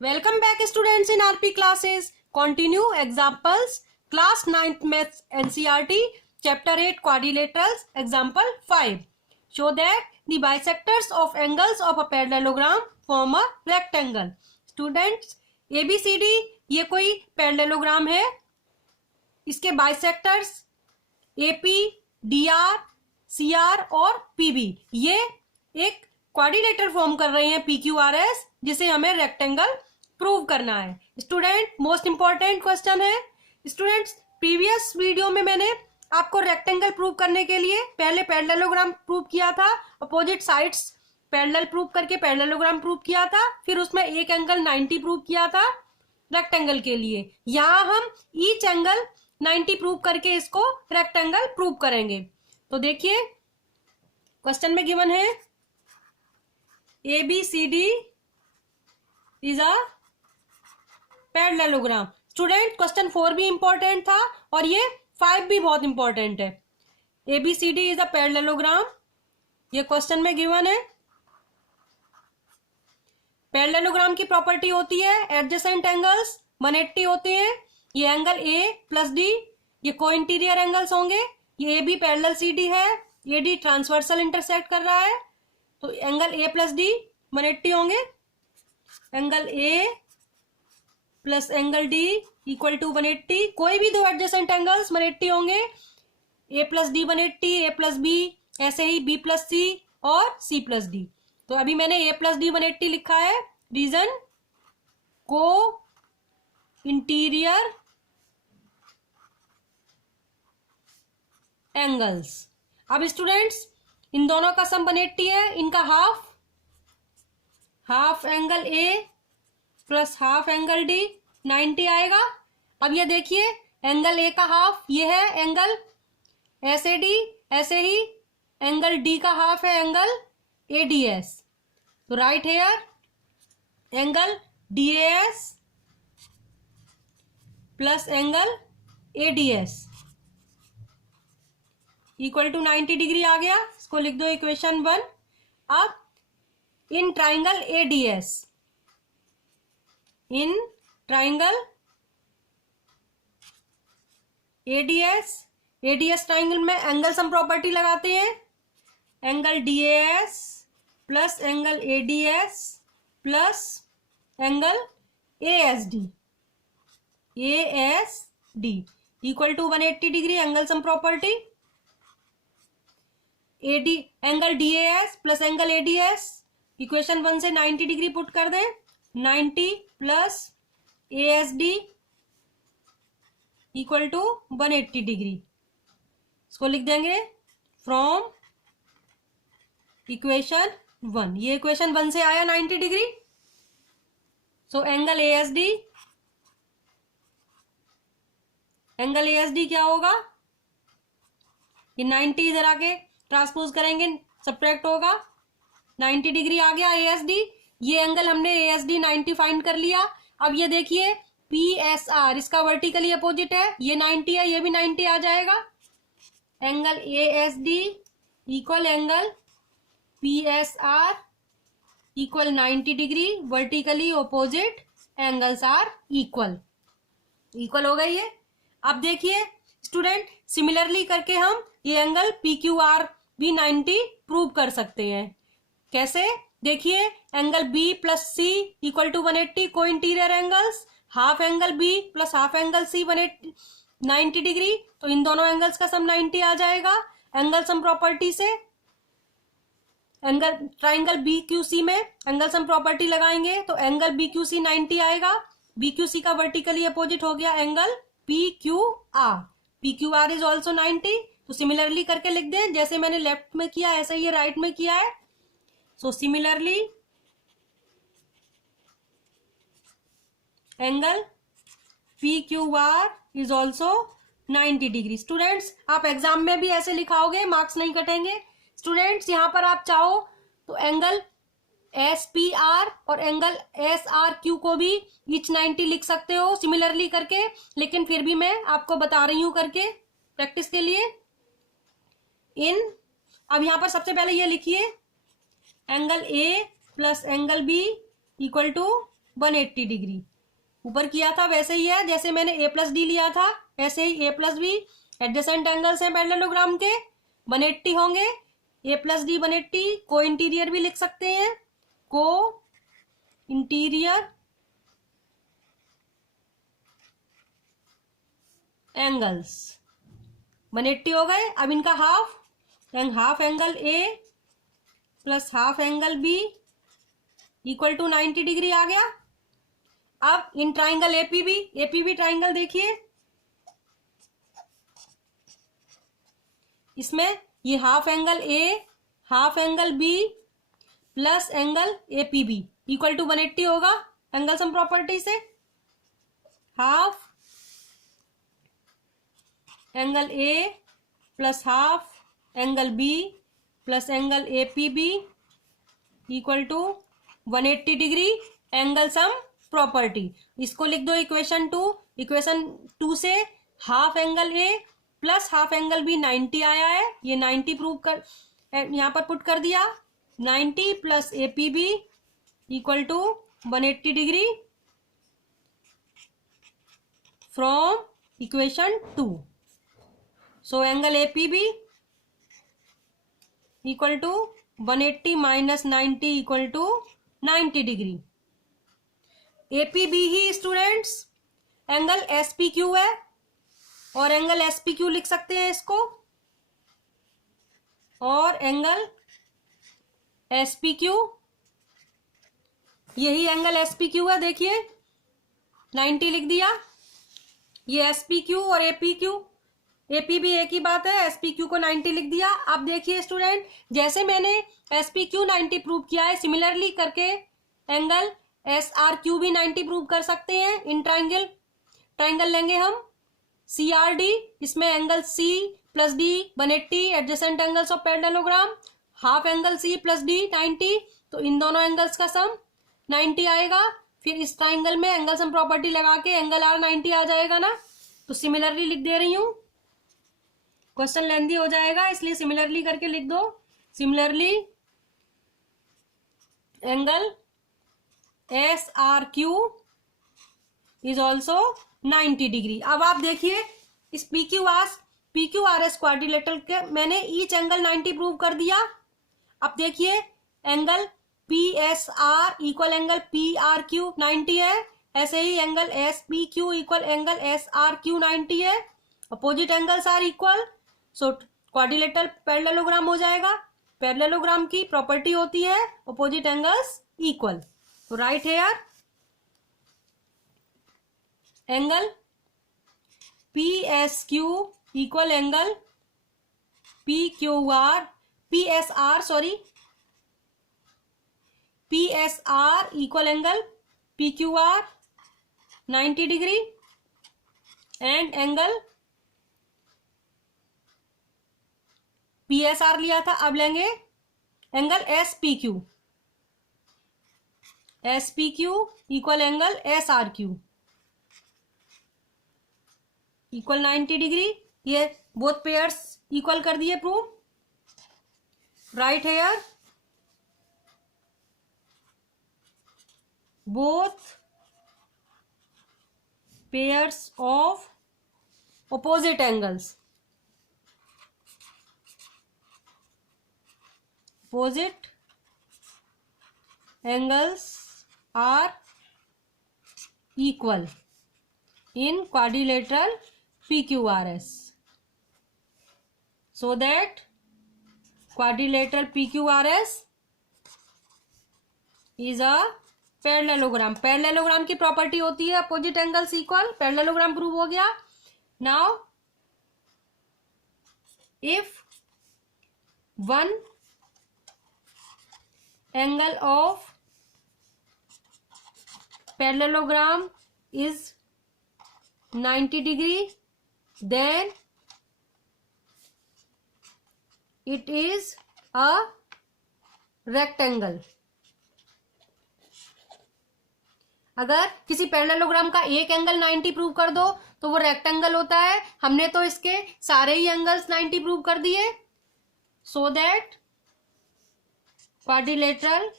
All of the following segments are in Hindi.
Welcome back students in RP classes. Continue examples. Class 9th Maths NCERT Chapter 8 Quadrilaterals Example 5. Show that the bisectors of angles of a parallelogram form a rectangle. Students ABCD ये कोई पैरेललोग्राम है. इसके बाइसेक्टर्स AP, DR, CR और PB ये एक क्वाड्रिलेटर फॉर्म कर रहे हैं PQRS, जिसे हमें रेक्टेंगल प्रूव करना है. स्टूडेंट मोस्ट इंपॉर्टेंट क्वेश्चन है. स्टूडेंट्स प्रीवियस वीडियो में मैंने आपको रेक्टेंगल प्रूव करने के लिए पहले पैरेललोग्राम प्रूव किया था, अपोजिट साइड्स पैरेलल प्रूव करके पैरेललोग्राम प्रूव किया था, फिर उसमें एक एंगल 90 प्रूव किया था रेक्टेंगल के लिए. यहां हम ईच एंगल 90 प्रूव करके इसको रेक्टेंगल प्रूव करेंगे. तो देखिए क्वेश्चन में गिवन है ABCD is a parallelogram. Student question 4 भी इंपॉर्टेंट था और ये 5 भी बहुत इंपॉर्टेंट है. ABCD इज अ पैरेललोग्राम, ये क्वेश्चन में गिवन है. पैरेललोग्राम की प्रॉपर्टी होती है एडजेसेंट एंगल्स 180 होते हैं. ये एंगल A प्लस D ये को इंटीरियर एंगल्स होंगे. ये AB पैरेलल CD है, AD ट्रांसवर्सल इंटरसेक्ट कर रहा है, तो एंगल A प्लस D 180 होंगे. Angle A plus angle D equal to 180. कोई भी दो एडजेसेंट एंगल्स 180 होंगे. A plus D 180, A plus B, ऐसे ही B प्लस C और C प्लस D. तो अभी मैंने A प्लस D 180 लिखा है. रीजन को इंटीरियर एंगल्स. अब स्टूडेंट्स इन दोनों का सम 180 है, इनका half angle A plus half angle D 90 आएगा. अब ये देखिए एंगल A का हाफ ये है एंगल SAD, ऐसे ही एंगल D का हाफ है एंगल ADS. तो right here angle DAS plus angle ADS equal to 90 degree आ गया. इसको लिख दो इक्वेशन 1. अब in triangle ADS, in triangle ADS triangle में एंगल सम प्रॉपर्टी लगाते हैं. Angle DAS plus angle ADS plus angle ASD equal to 180 degree angle sum property. Angle DAS plus angle ADS equation 1 से 90 डिग्री पुट कर दें. 90 plus ASD equal to 180 degree. इसको लिख देंगे फ्रॉम इक्वेशन 1. ये इक्वेशन 1 से आया 90 डिग्री. सो एंगल ASD क्या होगा, ये 90 इधर आके ट्रांसपोज करेंगे, सब्ट्रैक्ट होगा. 90 डिग्री आ गया ASD. ये एंगल हमने ASD 90 फाइंड कर लिया. अब ये देखिए PSR इसका वर्टिकली अपोजिट है, ये 90 है, ये भी 90 आ जाएगा. Angle ASD equal angle PSR equal 90 degree. Vertically opposite angles are equal हो गई है. अब देखिए स्टूडेंट सिमिलरली करके हम ये एंगल PQR भी 90 प्रूव कर सकते हैं. कैसे देखिए angle B plus C equal to 180 को interior angles. Half angle B plus half angle C 90 degree. तो इन दोनों एंगल्स का सम 90 आ जाएगा. एंगल सम प्रॉपर्टी से एंगल ट्राइंगल BQC में एंगल सम प्रॉपर्टी लगाएंगे तो एंगल BQC 90 आएगा. BQC का वर्टिकली अपोजिट हो गया एंगल PQR इज ऑल्सो 90. तो सिमिलरली करके लिख दें, जैसे मैंने लेफ्ट में किया ऐसे ही राइट में किया है. So similarly angle PQR is also 90 degree. Students आप एग्जाम में भी ऐसे लिखाओगे, मार्क्स नहीं कटेंगे. स्टूडेंट्स यहां पर आप चाहो तो एंगल SPR और एंगल SRQ को भी ईच 90 लिख सकते हो सिमिलरली करके, लेकिन फिर भी मैं आपको बता रही हूं करके प्रैक्टिस के लिए. अब यहां पर सबसे पहले ये लिखिए angle A plus angle B equal to 180 degree. ऊपर किया था वैसे ही है, जैसे मैंने ए प्लस डी लिया था ऐसे ही ए प्लस बी एडजेसेंट एंगल्स हैं पैरेललोग्राम के, 180 होंगे। ए प्लस डी 180, को इंटीरियर भी लिख सकते हैं, को इंटीरियर एंगल्स 180 हो गए। अब इनका half, half angle A plus half angle B equal to 90 degree आ गया। अब इन ट्राइंगल एपीबी ट्राइंगल देखिए, इसमें ये half angle A half angle B plus angle APB equal to 180 होगा एंगल सम प्रॉपर्टी से। Half angle A plus half angle B plus angle APB equal to 180 degree angle sum property. इसको लिख दो इक्वेशन 2। इक्वेशन 2 से half angle A plus half angle B 90 आया है, ये 90 प्रूव कर यहां पर पुट कर दिया। 90 plus APB equal to 180 degree from equation 2। So angle APB equal to 180 minus 90 equal to 90 degree. APB ही स्टूडेंट्स एंगल एसपीक्यू है, और एंगल एसपीक्यू लिख सकते हैं इसको, और एंगल एसपीक्यू यही एंगल एसपीक्यू है। देखिए 90 लिख दिया, ये एसपीक्यू और एपीक्यू, एपीबी एक ही बात है, एसपीक्यू को 90 लिख दिया। अब देखिए स्टूडेंट, जैसे मैंने एसपीक्यू 90 प्रूव किया है, सिमिलरली करके एंगल एसआरक्यू भी 90 प्रूव कर सकते हैं। इन ट्राइंगल लेंगे हम सीआरडी, इसमें angle C plus D 180 adjacent angles of parallelogram, half angle C plus D 90, तो इन दोनों एंगल्स का सम 90 आएगा। फिर इस ट्राइंगल में एंगल सम प्रॉपर्टी लगा के एंगल आर 90 आ जाएगा ना, तो सिमिलरली लिख दे रही हूं, क्वेश्चन लेंथी हो जाएगा इसलिए सिमिलरली करके लिख दो। Similarly angle S R Q is also 90 degree. अब आप देखिए इस पीक्यू आर एस क्वाड्रिलेटरल के मैंने ईच एंगल 90 प्रूव कर दिया। अब देखिए angle P S R equal angle P R Q 90 है, ऐसे ही angle S P Q equal angle S R Q 90 है, opposite angles are equal, so quadrilateral parallelogram हो जाएगा। पैरेललोग्राम की प्रॉपर्टी होती है अपोजिट एंगल्स इक्वल, तो right here angle P S Q equal angle P Q R P S R equal angle P Q R 90 degree and angle P S R लिया था, अब लेंगे angle S P Q equal angle S R Q equal 90 degree. ये बोथ पेयर्स इक्वल कर दिए prove, right here both pairs of opposite angles are equal in quadrilateral PQRS, so that quadrilateral PQRS is a parallelogram. Parallelogram की प्रॉपर्टी होती है opposite angles equal, parallelogram prove हो गया। Now if one angle of parallelogram is 90 degree, then it is a rectangle। अगर किसी पैरेललोग्राम का एक एंगल 90 प्रूव कर दो तो वो रेक्टेंगल होता है। हमने तो इसके सारे ही एंगल्स 90 प्रूव कर दिए, so that quadrilateral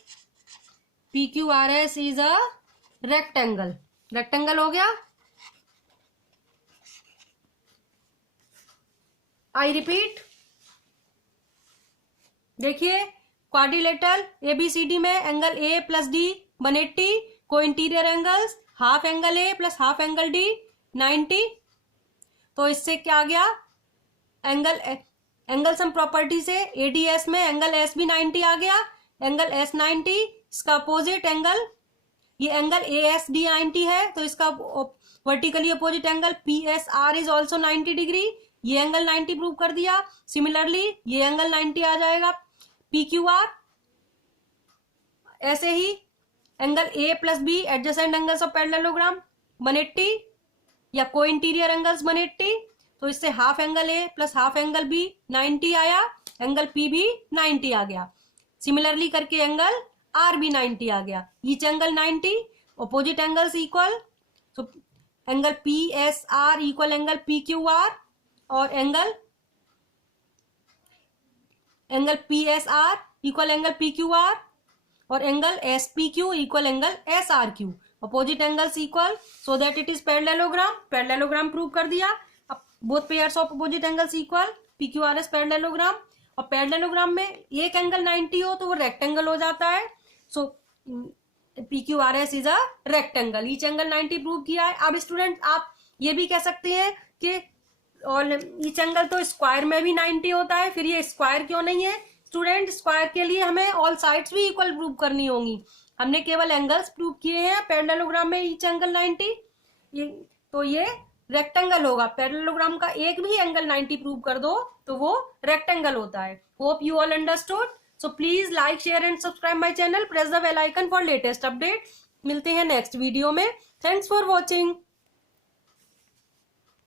PQRS is a rectangle, rectangle हो गया। आई रिपीट, देखिए क्वाड्रिलेटरल एबीसीडी में एंगल ए प्लस डी 180, को interior angles half angle A plus half angle D 90। तो इससे क्या आ गया, एंगल सम प्रॉपर्टी से एडीएस में एंगल एस भी 90 आ गया, एंगल एस 90, इसका अपोजिट एंगल, ये एंगल ए एस डी 90 है तो इसका vertically opposite angle P S are is also 90 degree, ये एंगल 90 प्रूव कर दिया। सिमिलरली ये एंगल 90 आ जाएगा पी क्यू आर। ऐसे ही angle A plus B adjacent angles of parallelogram 180 या को इंटीरियर एंगल्स 180, तो इससे half angle A plus half angle B 90 आया, एंगल पी भी 90 आ गया। सिमिलरली करके एंगल आर भी 90 आ गया, each angle 90, opposite angles equal, तो angle P S R equal angle P Q R, और angle P S R equal angle P Q R, और angle S P Q equal angle S R Q, opposite angles equal, so that it is parallelogram. Parallelogram prove कर दिया। अब both pairs of opposite angles equal, P Q R S parallelogram. और पैरेललोग्राम में एक एंगल 90 हो तो वो रेक्टेंगल हो जाता है, so P Q R S is a rectangle, each angle 90 prove किया है। अब स्टूडेंट आप ये भी कह सकते हैं कि और ईच एंगल तो स्क्वायर में भी 90 होता है, फिर ये स्क्वायर क्यों नहीं है? स्टूडेंट स्क्वायर के लिए हमें ऑल साइड्स भी इक्वल प्रूव करनी होंगी, हमने केवल एंगल्स प्रूव किए हैं पैरेललोग्राम में ईच एंगल 90, तो ये रेक्टेंगल होगा। पैरेललोग्राम का एक भी एंगल 90 प्रूव कर दो तो वो रेक्टेंगल होता है। Hope you all understood. So please like share and subscribe my channel, press the bell icon for latest update. मिलते हैं नेक्स्ट वीडियो में। Thanks for watching.